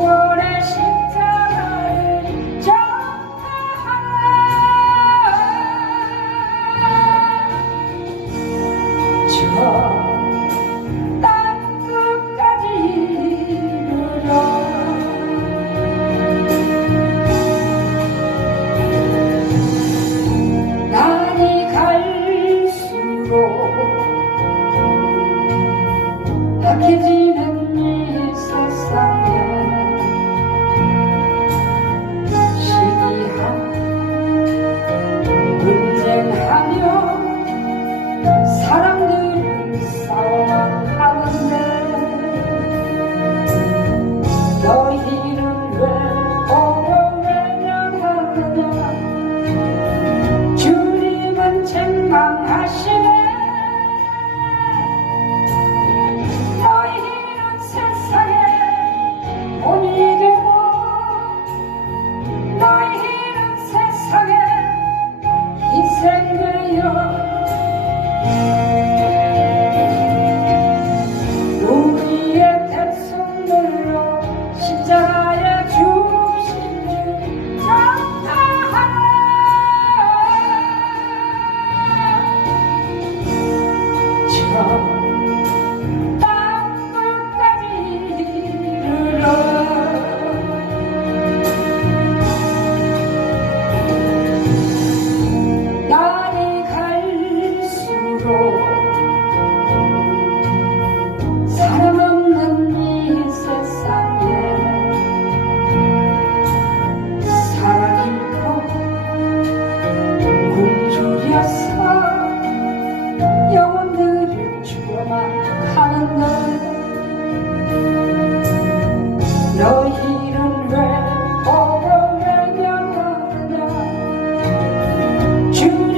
Whoa. love. you.